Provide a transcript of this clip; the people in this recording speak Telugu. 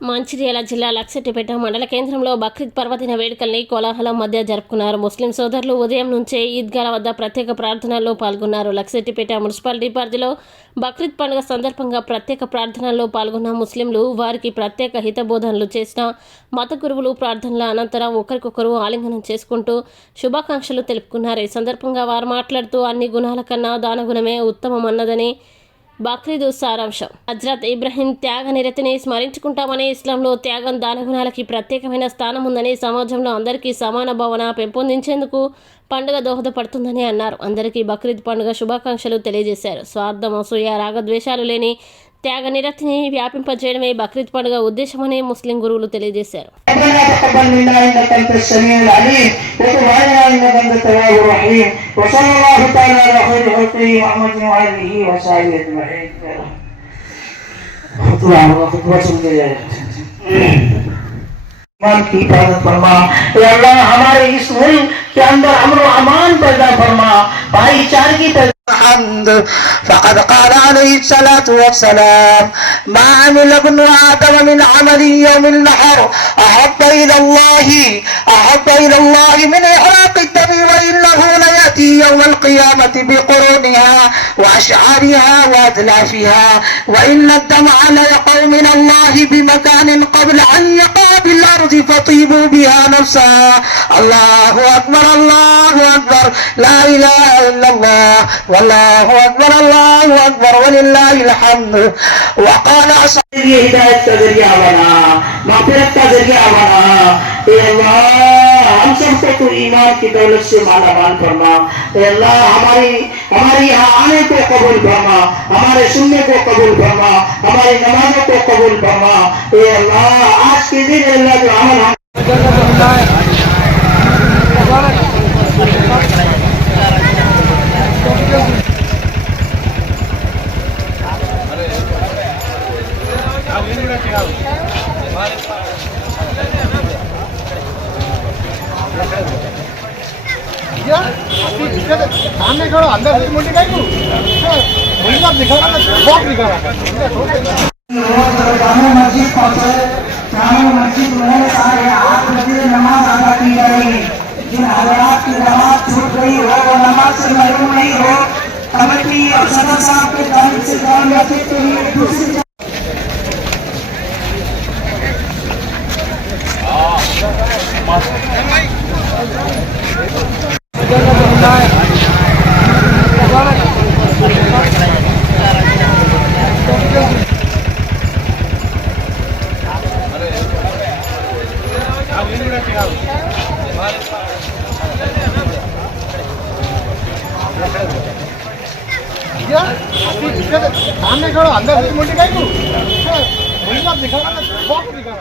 మంచిర్యాల జిల్లా లక్సెట్టిపేట మండల కేంద్రంలో బక్రీద్ పర్వదిన వేడుకల్ని కోలాహలం మధ్య జరుపుకున్నారు. ముస్లిం సోదరులు ఉదయం నుంచే ఈద్గాల వద్ద ప్రత్యేక ప్రార్థనల్లో పాల్గొన్నారు. లక్సెట్టిపేట మున్సిపాలిటీ పరిధిలో బక్రీద్ పండుగ సందర్భంగా ప్రత్యేక ప్రార్థనల్లో పాల్గొన్న ముస్లింలు వారికి ప్రత్యేక హితబోధనలు చేసిన మత గురువులు ప్రార్థనల అనంతరం ఒకరికొకరు ఆలింగనం చేసుకుంటూ శుభాకాంక్షలు తెలుపుకున్నారు. ఈ సందర్భంగా వారు మాట్లాడుతూ అన్ని గుణాల కన్నా దానగుణమే ఉత్తమమన్నదని బక్రీదు సారాంశం. హజ్రత్ ఇబ్రహీం త్యాగ నిరతిని స్మరించుకుంటామని, ఇస్లాంలో త్యాగం దానగుణాలకి ప్రత్యేకమైన స్థానం ఉందని, సమాజంలో అందరికీ సమాన భావన పెంపొందించేందుకు పండుగ దోహదపడుతుందని అన్నారు. అందరికీ బక్రీద్ పండుగ శుభాకాంక్షలు తెలియజేశారు. స్వార్థం, అసూయ, రాగద్వేషాలు లేని త్యాగ నిరతిని వ్యాపింపజేయడమే బక్రీద్ పండుగ ఉద్దేశమని ముస్లిం గురువులు తెలియజేశారు. की हिफाजत फरमा, अल्लाह हमारे इस मुल्क के अंदर अमन और अमान पैदा फरमा, भाईचारगी पैदा। فقد قال عليه الصلاة والسلام: ما عمل ابن آدم من عمل يوم النحر أحب إلى الله من إحراق الدم، وإنه ليأتي يوم القيامة بقرونها وأشعارها وأدلافها، وإن الدمع ليقع من الله بمكان قبل أن يقع بالأرض فطيبوا بها نفسها. الله أكبر، الله أكبر، لا إله إلا الله، والله أكبر، الله أكبر، ولله الحمد. وقال أصحابي हिदायत का जरिया बना, मग़फ़िरत का जरिया बना। ए अल्लाह, हम सबको तू ईमान की दौलत से माला माल फरमा। ए अल्लाह, हमारी यहाँ आने को कबूल फरमा, हमारे सुनने को कबूल फरमा, हमारी नमाजों को कबूल फरमा। ए अल्लाह, आज के दिन अल्लाह जो अमल सामने खड़ो, अंदर मुंडी का दिखा बॉक्स दिखा मस्जिद पहुंचे। मस्जिद में साढ़े 8 बजे नमाज अदा की जाएगी। जिन हज़रात की नमाज छूट गई हो, वो नमाज से महरूम नहीं हो। कमेटी और सदर साहब के जानिब से ध्यान रखने के लिए दूसरी सामने खड़ो, अंदर मुंडी का दिखा बॉक्स दिखा